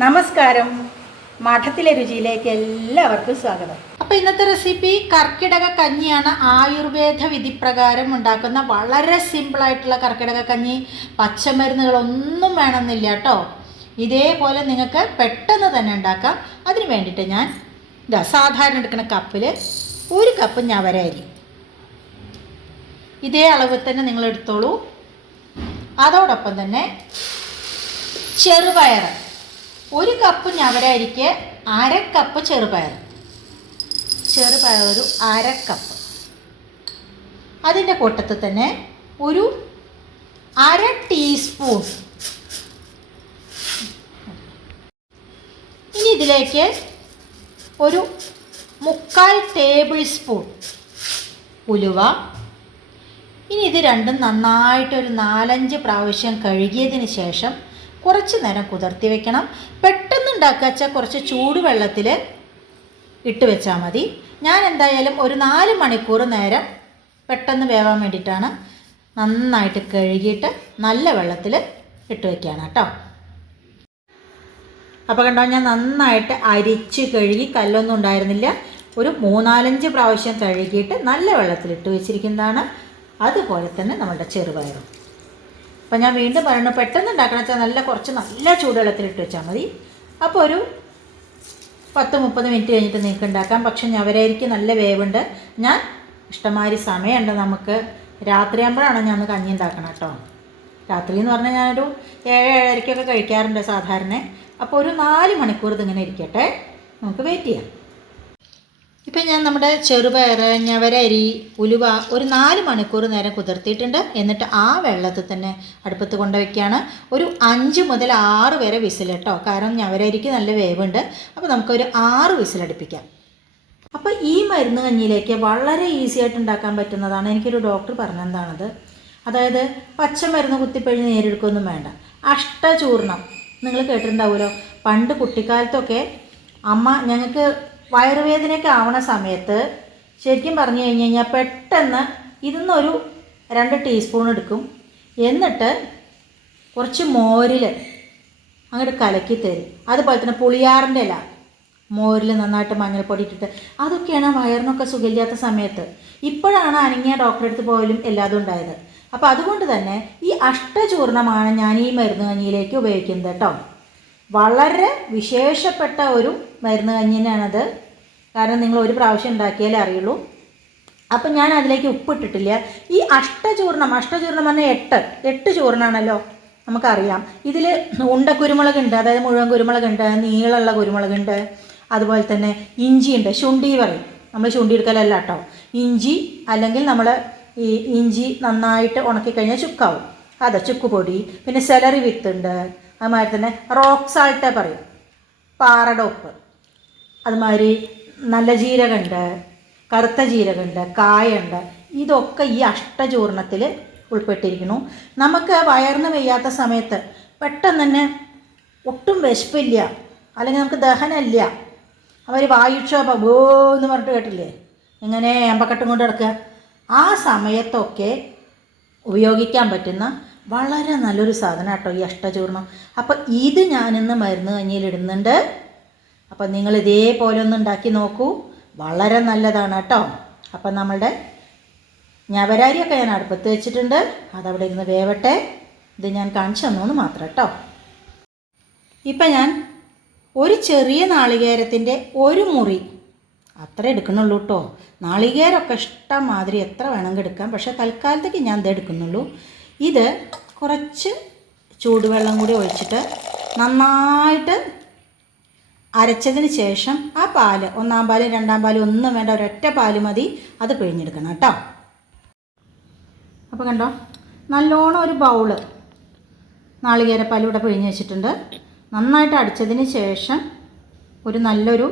നമസ്കാരം. മഠത്തിലെ രുചിയിലേക്ക് എല്ലാവർക്കും സ്വാഗതം. അപ്പോൾ ഇന്നത്തെ റെസിപ്പി കർക്കിടക കഞ്ഞിയാണ്. ആയുർവേദ വിധിപ്രകാരം ഉണ്ടാക്കുന്ന വളരെ സിമ്പിളായിട്ടുള്ള കർക്കിടക കഞ്ഞി. പച്ചമരുന്നുകളൊന്നും വേണമെന്നില്ല കേട്ടോ. ഇതേപോലെ നിങ്ങൾക്ക് പെട്ടെന്ന് തന്നെ ഉണ്ടാക്കാം. അതിന് വേണ്ടിയിട്ട് ഞാൻ സാധാരണ എടുക്കുന്ന കപ്പിൽ 1 കപ്പ് ഞവര അരി, ഇതേ അളവിൽ തന്നെ നിങ്ങൾ എടുത്തോളൂ. അതോടൊപ്പം തന്നെ ചെറുപയർ, 1 കപ്പ് ഞവര അരിക്ക് 1/2 കപ്പ് ചെറുപയർ ഒരു 1/2 കപ്പ്. അതിൻ്റെ കൂട്ടത്തിൽ തന്നെ ഒരു 1/2 ടീസ്പൂൺ. ഇനി ഇതിലേക്ക് ഒരു 3/4 ടേബിൾ സ്പൂൺ ഉലുവ. ഇനി ഇത് രണ്ടും നന്നായിട്ടൊരു 4-5 പ്രാവശ്യം കഴുകിയതിന് ശേഷം കുറച്ച് നേരം കുതിർത്തി വെക്കണം. പെട്ടെന്ന് ഉണ്ടാക്കുക കുറച്ച് ചൂടുവെള്ളത്തിൽ ഇട്ട് വെച്ചാൽ മതി. ഞാൻ എന്തായാലും ഒരു 4 മണിക്കൂർ നേരം പെട്ടെന്ന് വേവാൻ വേണ്ടിയിട്ടാണ് നന്നായിട്ട് കഴുകിയിട്ട് നല്ല വെള്ളത്തിൽ ഇട്ട് വയ്ക്കുകയാണ് കേട്ടോ. അപ്പോൾ കണ്ടോ, ഞാൻ നന്നായിട്ട് അരിച്ച് കഴുകി, കല്ലൊന്നും ഉണ്ടായിരുന്നില്ല, ഒരു 3-4 പ്രാവശ്യം കഴുകിയിട്ട് നല്ല വെള്ളത്തിലിട്ട് വെച്ചിരിക്കുന്നതാണ്. അതുപോലെ തന്നെ നമ്മുടെ ചെറുപയറും. അപ്പോൾ ഞാൻ വീണ്ടും പറയുന്നത്, പെട്ടെന്ന് ഉണ്ടാക്കണം വെച്ചാൽ നല്ല ചൂടുവെള്ളത്തിലിട്ട് വെച്ചാൽ മതി. അപ്പോൾ ഒരു 10-30 മിനിറ്റ് കഴിഞ്ഞിട്ട് നിങ്ങൾക്ക് ഉണ്ടാക്കാം. പക്ഷെ ഞവരരിക്ക് നല്ല വേവുണ്ട്. ഞാൻ ഇഷ്ടമാതിരി സമയമുണ്ട്. നമുക്ക് രാത്രിയാകുമ്പോഴാണ് ഞാൻ കഞ്ഞി ഉണ്ടാക്കണം കേട്ടോ. രാത്രി എന്ന് പറഞ്ഞാൽ ഞാനൊരു 7-7:30 കഴിക്കാറുണ്ട് സാധാരണ. അപ്പോൾ ഒരു 4 മണിക്കൂർ ഇതിങ്ങനെ ഇരിക്കട്ടെ, നമുക്ക് വെയിറ്റ് ചെയ്യാം. ഇപ്പം ഞാൻ നമ്മുടെ ചെറുപയർ, ഞവര അരി, ഉലുവ ഒരു 4 മണിക്കൂർ നേരം കുതിർത്തിയിട്ടുണ്ട്. എന്നിട്ട് ആ വെള്ളത്തിൽ തന്നെ അടുപ്പത്ത് കൊണ്ടുവയ്ക്കുകയാണ്. ഒരു 5 മുതൽ 6 വരെ വിസിൽ കേട്ടോ. കാരണം ഞവര അരിക്ക് നല്ല വേവുണ്ട്. അപ്പോൾ നമുക്കൊരു 6 വിസിലടുപ്പിക്കാം. അപ്പോൾ ഈ മരുന്ന് കഞ്ഞിയിലേക്ക് വളരെ ഈസി ആയിട്ട് ഉണ്ടാക്കാൻ പറ്റുന്നതാണ്. എനിക്കൊരു ഡോക്ടർ പറഞ്ഞെന്താണത്, അതായത് പച്ചമരുന്ന് കുത്തിപ്പഴിഞ്ഞ് നേരെടുക്കുകയൊന്നും വേണ്ട. അഷ്ടചൂർണം നിങ്ങൾ കേട്ടിട്ടുണ്ടാവുമല്ലോ. പണ്ട് കുട്ടിക്കാലത്തൊക്കെ അമ്മ ഞങ്ങൾക്ക് വയറുവേദനയൊക്കെ ആവണ സമയത്ത് ശരിക്കും പറഞ്ഞു കഴിഞ്ഞാൽ പെട്ടെന്ന് ഇതിന്നൊരു 2 ടീസ്പൂൺ എടുക്കും. എന്നിട്ട് കുറച്ച് മോരിൽ അങ്ങോട്ട് കലക്കി തരും. അതുപോലെ തന്നെ പുളിയാറിൻ്റെ ഇല മോരിൽ നന്നായിട്ട് മഞ്ഞൾപ്പൊടി ഇട്ടിട്ട്, അതൊക്കെയാണ് വയറിനൊക്കെ സുഖമില്ലാത്ത സമയത്ത്. ഇപ്പോഴാണ് അനങ്ങിയ ഡോക്ടറെ അടുത്ത് പോയാലും എല്ലാതും ഉണ്ടായത്. അപ്പോൾ അതുകൊണ്ട് തന്നെ ഈ അഷ്ടചൂർണമാണ് ഞാൻ ഈ മരുന്ന് കഞ്ഞിയിലേക്ക് ഉപയോഗിക്കുന്നത് കേട്ടോ. വളരെ വിശേഷപ്പെട്ട ഒരു മരുന്ന് കഞ്ഞി തന്നെയാണത്. കാരണം നിങ്ങൾ ഒരു പ്രാവശ്യം ഉണ്ടാക്കിയാലേ അറിയുള്ളൂ. അപ്പം ഞാൻ അതിലേക്ക് ഉപ്പിട്ടിട്ടില്ല. ഈ അഷ്ടചൂർണം പറഞ്ഞാൽ 8 ചൂർണ്ണമാണല്ലോ, നമുക്കറിയാം. ഇതിൽ ഉണ്ട കുരുമുളകുണ്ട്, അതായത് മുഴുവൻ കുരുമുളകുണ്ട്, നീളമുള്ള കുരുമുളകുണ്ട്, അതുപോലെ തന്നെ ഇഞ്ചിയുണ്ട്. ശുണ്ടി പറയും നമ്മൾ, ശുണ്ടി എടുക്കലല്ല കേട്ടോ, ഇഞ്ചി. അല്ലെങ്കിൽ നമ്മൾ ഈ ഇഞ്ചി നന്നായിട്ട് ഉണക്കിക്കഴിഞ്ഞാൽ ചുക്കാവും, അതെ, ചുക്കുപൊടി. പിന്നെ സെലറി വിത്തുണ്ട്, അതുമാതിരി തന്നെ റോക്ക് സാൾട്ട് പറയും, പാറയുടെ ഉപ്പ്. അതുമാതിരി നല്ല ജീരകമുണ്ട്, കറുത്ത ജീരകമുണ്ട്, കായുണ്ട്. ഇതൊക്കെ ഈ അഷ്ടചൂർണത്തിൽ ഉൾപ്പെട്ടിരിക്കുന്നു. നമുക്ക് വയറിന് വയ്യാത്ത സമയത്ത് പെട്ടെന്ന് തന്നെ ഒട്ടും വിശപ്പില്ല, അല്ലെങ്കിൽ നമുക്ക് ദഹനമില്ല, അവർ വായുക്ഷോഭം എന്ന് പറഞ്ഞിട്ട് കേട്ടില്ലേ, ഇങ്ങനെ അമ്പക്കട്ടും കൊണ്ട് കിടക്കുക, ആ സമയത്തൊക്കെ ഉപയോഗിക്കാൻ പറ്റുന്ന വളരെ നല്ലൊരു സാധനം കേട്ടോ ഈ അഷ്ടചൂർണം. അപ്പോൾ ഇത് ഞാനിന്ന് മരുന്ന് കഞ്ഞിയിലിടുന്നുണ്ട്. അപ്പം നിങ്ങൾ ഇതേപോലെ ഒന്ന് ഉണ്ടാക്കി നോക്കൂ, വളരെ നല്ലതാണ് കേട്ടോ. അപ്പം നമ്മളുടെ ഞവരാരിയൊക്കെ ഞാൻ അടുപ്പത്ത് വെച്ചിട്ടുണ്ട്, അതവിടെ ഇരുന്ന് വേവട്ടെ. ഇത് ഞാൻ കാണിച്ചു തന്നു മാത്രം കേട്ടോ. ഇപ്പം ഞാൻ ഒരു ചെറിയ നാളികേരത്തിൻ്റെ 1 മുറി അത്ര എടുക്കുന്നുള്ളൂ കേട്ടോ. നാളികേരമൊക്കെ ഇഷ്ടം മാതിരി എത്ര വേണമെങ്കിൽ എടുക്കാം, പക്ഷേ തൽക്കാലത്തേക്ക് ഞാൻ ഇത് എടുക്കുന്നുള്ളൂ. ഇത് കുറച്ച് ചൂടുവെള്ളം കൂടി ഒഴിച്ചിട്ട് നന്നായിട്ട് അരച്ചതിന് ശേഷം ആ പാല്, 1-ാം പാല് 2-ാം പാല് ഒന്നും വേണ്ട, ഒരൊറ്റ പാല് മതി, അത് പിഴിഞ്ഞെടുക്കണം കേട്ടോ. അപ്പോൾ കണ്ടോ, നല്ലോണം ഒരു ബൗള് നാളികേരപ്പാൽ ഇവിടെ പിഴിഞ്ഞ് വെച്ചിട്ടുണ്ട്. നന്നായിട്ട് അടിച്ചതിന് ശേഷം ഒരു നല്ലൊരു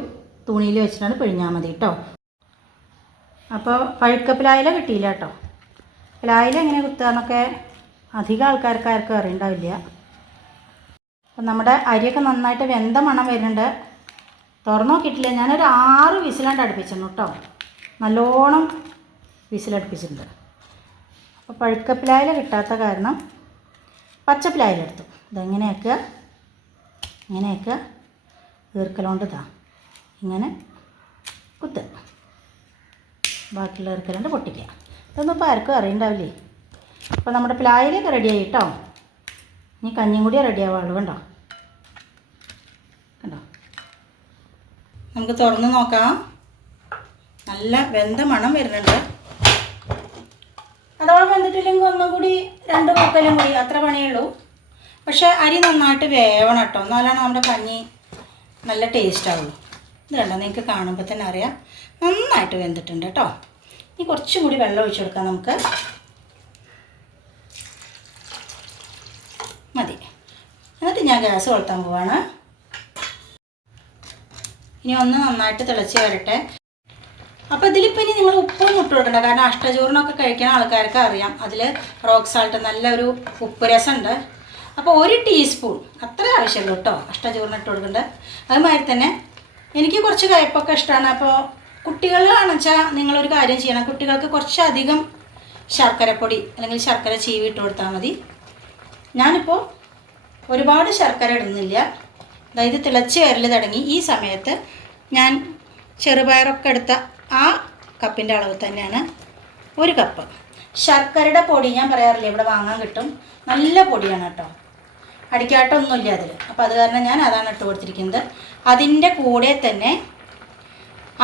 തുണിയിൽ വെച്ചിട്ടാണ് പിഴിഞ്ഞാൽ മതി കേട്ടോ. അപ്പോൾ പഴുക്ക പ്ലായില കിട്ടിയില്ല കേട്ടോ. പ്ലായില എങ്ങനെ കുത്തുകയെന്നൊക്കെ അധികം ആൾക്കാർക്കാർക്കും അറിയണ്ടാവില്ല. അപ്പം നമ്മുടെ അരിയൊക്കെ നന്നായിട്ട് വെന്ത മണം വരുന്നുണ്ട്. തുറന്നു നോക്കിയിട്ടില്ല, ഞാനൊരു 6 വിസിലാണ്ട് അടുപ്പിച്ചിരുന്നു കേട്ടോ. നല്ലോണം വിസിലടുപ്പിച്ചിട്ടുണ്ട്. അപ്പോൾ പഴുക്കപ്പിലായില കിട്ടാത്ത കാരണം പച്ചപ്പിലായിലെടുത്തു. ഇതെങ്ങനെയൊക്കെ ഇങ്ങനെയൊക്കെ ഈർക്കലോണ്ട് ഇങ്ങനെ കുത്തുക, ബാക്കിയുള്ള ഈർക്കലോണ്ട് പൊട്ടിക്കുക. ഇതൊന്നും ഇപ്പോൾ ആർക്കും അറിയണ്ടാവില്ലേ. അപ്പോൾ നമ്മുടെ പ്ലായിലൊക്കെ റെഡിയായി കേട്ടോ. ഇനി കഞ്ഞിയും കൂടി റെഡിയാവുള്ളൂ. കണ്ടോ കണ്ടോ, നമുക്ക് തുറന്ന് നോക്കാം. നല്ല വെന്ത മണം വരുന്നുണ്ട്. അഥവാ വെന്തിട്ടില്ലെങ്കിൽ ഒന്നും കൂടി 2 കൂക്കലും കൂടി, അത്ര പണിയുള്ളൂ. പക്ഷേ അരി നന്നായിട്ട് വേവണം കേട്ടോ, എന്നാലാണ് നമ്മുടെ കഞ്ഞി നല്ല ടേസ്റ്റ് ആവുള്ളൂ. ഇത് കണ്ടോ, നിങ്ങൾക്ക് കാണുമ്പോൾ തന്നെ അറിയാം നന്നായിട്ട് വെന്തിട്ടുണ്ട് കേട്ടോ. ഇനി കുറച്ചും കൂടി വെള്ളം ഒഴിച്ചു കൊടുക്കാം നമുക്ക്. മതി. എന്നിട്ട് ഞാൻ ഗ്യാസ് കൊളുത്താൻ പോവാണ്. ഇനി ഒന്ന് നന്നായിട്ട് തിളച്ച് വരട്ടെ. അപ്പോൾ ഇതിലിപ്പോൾ ഇനി നിങ്ങൾ ഉപ്പൊന്നും ഇട്ട് കൊടുക്കണ്ട, കാരണം അഷ്ടചൂർണ്ണമൊക്കെ കഴിക്കുന്ന ആൾക്കാർക്ക് അറിയാം അതിൽ റോക്ക് സാൾട്ട് നല്ലൊരു ഉപ്പ് രസമുണ്ട്. അപ്പോൾ 1 ടീസ്പൂൺ അത്ര ആവശ്യമുള്ളൂ കേട്ടോ അഷ്ടചൂർണ്ണം ഇട്ട് കൊടുക്കേണ്ടത്. അതുമാതിരി തന്നെ എനിക്ക് കുറച്ച് കയ്പ്പൊക്കെ ഇഷ്ടമാണ്. അപ്പോൾ കുട്ടികളാണെന്ന് വെച്ചാൽ നിങ്ങളൊരു കാര്യം ചെയ്യണം, കുട്ടികൾക്ക് കുറച്ചധികം ശർക്കരപ്പൊടി അല്ലെങ്കിൽ ശർക്കര ചീവി ഇട്ട് കൊടുത്താൽ മതി. ഞാനിപ്പോൾ ഒരുപാട് ശർക്കര ഇടുന്നില്ല. അതായത് തിളച്ച് വരൽ തുടങ്ങി ഈ സമയത്ത് ഞാൻ ചെറുപയറൊക്കെ എടുത്ത ആ കപ്പിൻ്റെ അളവ് തന്നെയാണ് 1 കപ്പ്. ശർക്കരയുടെ പൊടി ഞാൻ പറയാറില്ല, ഇവിടെ വാങ്ങാൻ കിട്ടും, നല്ല പൊടിയാണ് കേട്ടോ, അടിക്കാട്ടൊന്നുമില്ല അതിൽ. അപ്പോൾ അത് കാരണം ഞാൻ അതാണ് ഇട്ട് കൊടുത്തിരിക്കുന്നത്. അതിൻ്റെ കൂടെ തന്നെ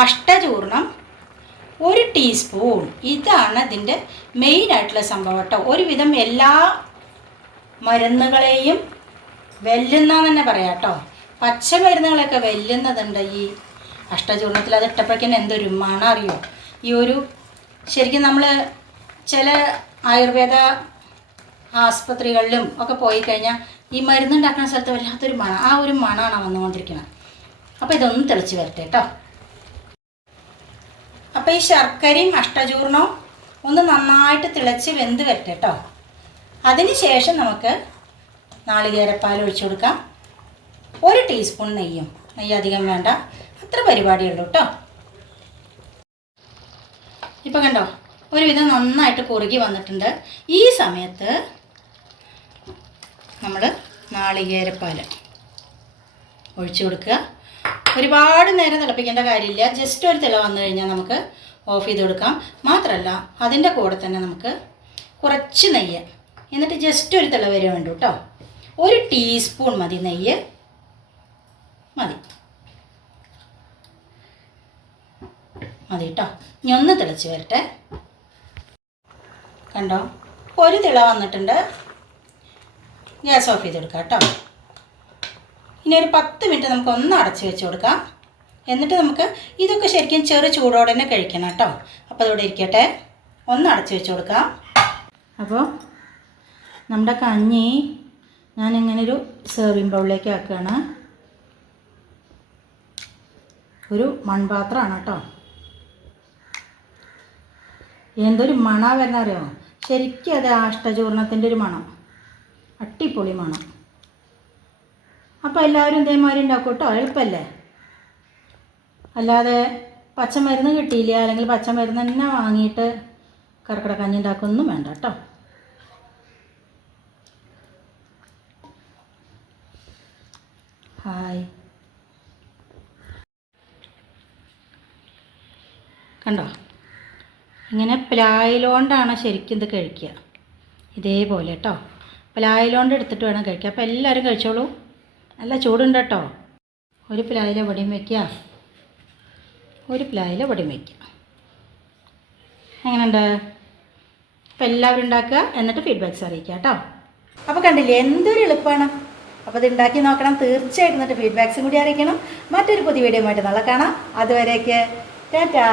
അഷ്ടചൂർണം 1 ടീസ്പൂൺ. ഇതാണ് ഇതിൻ്റെ മെയിനായിട്ടുള്ള സംഭവം കേട്ടോ. ഒരുവിധം എല്ലാ മരുന്നുകളെയും വെല്ലുന്നതെന്ന് തന്നെ പറയാം കേട്ടോ. പച്ചമരുന്നുകളൊക്കെ വെല്ലുന്നതുണ്ട് ഈ അഷ്ടചൂർണത്തിൽ. അത് ഇട്ടപ്പോഴേക്കും എന്തൊരു മണം അറിയോ. ഈ ഒരു ശരിക്കും നമ്മൾ ചില ആയുർവേദ ആസ്പത്രികളിലും ഒക്കെ പോയി കഴിഞ്ഞാൽ ഈ മരുന്നുണ്ടാക്കുന്ന സ്ഥലത്ത് വല്ലാത്തൊരു മണം, ആ ഒരു മണമാണ് വന്നുകൊണ്ടിരിക്കുന്നത്. അപ്പോൾ ഇതൊന്ന് തിളച്ച് വരട്ടെ കേട്ടോ. അപ്പോൾ ഈ ശർക്കരയും അഷ്ടചൂർണവും ഒന്ന് നന്നായിട്ട് തിളച്ച് വെന്ത് വരട്ടെ കേട്ടോ. അതിന് ശേഷം നമുക്ക് നാളികേരപ്പാൽ ഒഴിച്ചു കൊടുക്കാം. 1 ടീസ്പൂൺ നെയ്യും, നെയ്യ് അധികം വേണ്ട, അത്ര പരിപാടിയുള്ളൂ കേട്ടോ. ഇപ്പോൾ കണ്ടോ ഒരുവിധം നന്നായിട്ട് കുറുകി വന്നിട്ടുണ്ട്. ഈ സമയത്ത് നമ്മൾ നാളികേരപ്പാൽ ഒഴിച്ചു കൊടുക്കുക. ഒരുപാട് നേരം തിളപ്പിക്കേണ്ട കാര്യമില്ല, ജസ്റ്റ് ഒരു തിള വന്നു കഴിഞ്ഞാൽ നമുക്ക് ഓഫ് ചെയ്ത് കൊടുക്കാം. മാത്രമല്ല അതിൻ്റെ കൂടെ തന്നെ നമുക്ക് കുറച്ച് നെയ്യ്, എന്നിട്ട് ജസ്റ്റ് ഒരു തിള വരെ വേണ്ടു കേട്ടോ. 1 ടീസ്പൂൺ മതി, നെയ്യ് മതി മതി കേട്ടോ. ഇനി ഒന്ന് തിളച്ച് വരട്ടെ. കണ്ടോ ഒരു തിള വന്നിട്ടുണ്ട്. ഗ്യാസ് ഓഫ് ചെയ്ത് കൊടുക്കാം കേട്ടോ. ഇനി ഒരു 10 മിനിറ്റ് നമുക്ക് ഒന്ന് അടച്ച് വെച്ച് കൊടുക്കാം. എന്നിട്ട് നമുക്ക് ഇതൊക്കെ ശരിക്കും ചെറു ചൂടോടെ തന്നെ കഴിക്കണം കേട്ടോ. അപ്പോൾ അതോടെ ഇരിക്കട്ടെ, ഒന്ന് അടച്ച് വെച്ച് കൊടുക്കാം. അപ്പോൾ നമ്മുടെ കഞ്ഞി ഞാനിങ്ങനൊരു സെർവിങ് ബൗളിലേക്ക് ആക്കുകയാണ്. ഒരു മൺപാത്രമാണ് കേട്ടോ. എന്തൊരു മണം വരുന്ന അറിയോ, ശരിക്കും അത് അഷ്ടചൂർണത്തിൻ്റെ ഒരു മണം, അട്ടിപ്പൊളി മണം. അപ്പോൾ എല്ലാവരും ഇതേമാതിരി ഉണ്ടാക്കും കേട്ടോ, എളുപ്പമല്ലേ. അല്ലാതെ പച്ചമരുന്ന് കിട്ടിയില്ല അല്ലെങ്കിൽ പച്ചമരുന്ന് തന്നെ വാങ്ങിയിട്ട് കർക്കിടക കഞ്ഞി ഉണ്ടാക്കൊന്നും വേണ്ട കേട്ടോ. ഹായ്, കണ്ടോ ഇങ്ങനെ പ്ലായിലോണ്ടാണ് ശരിക്കും ഇത് കഴിക്കുക, ഇതേപോലെ കേട്ടോ. പ്ലായിലോണ്ട് എടുത്തിട്ട് വേണം കഴിക്കുക. അപ്പോൾ എല്ലാവരും കഴിച്ചോളൂ. നല്ല ചൂടുണ്ട് കേട്ടോ. ഒരു പ്ലായില വടിയും വയ്ക്കുക, ഒരു പ്ലായില വടിയും വയ്ക്കുക. എങ്ങനെയുണ്ട്? അപ്പോൾ എല്ലാവരും ഉണ്ടാക്കുക, എന്നിട്ട് ഫീഡ്ബാക്ക്സ് അറിയിക്കുക കേട്ടോ. അപ്പോൾ കണ്ടില്ലേ എന്തൊരു എളുപ്പമാണ്. അപ്പോൾ ഇത് ഉണ്ടാക്കി നോക്കണം തീർച്ചയായിട്ടും, എന്നിട്ട് ഫീഡ്ബാക്ക്സും കൂടി അറിയിക്കണം. മറ്റൊരു പുതിയ വീഡിയോ ആയിട്ട് നാളെ കാണാം. അതുവരേക്ക് ടാറ്റാ.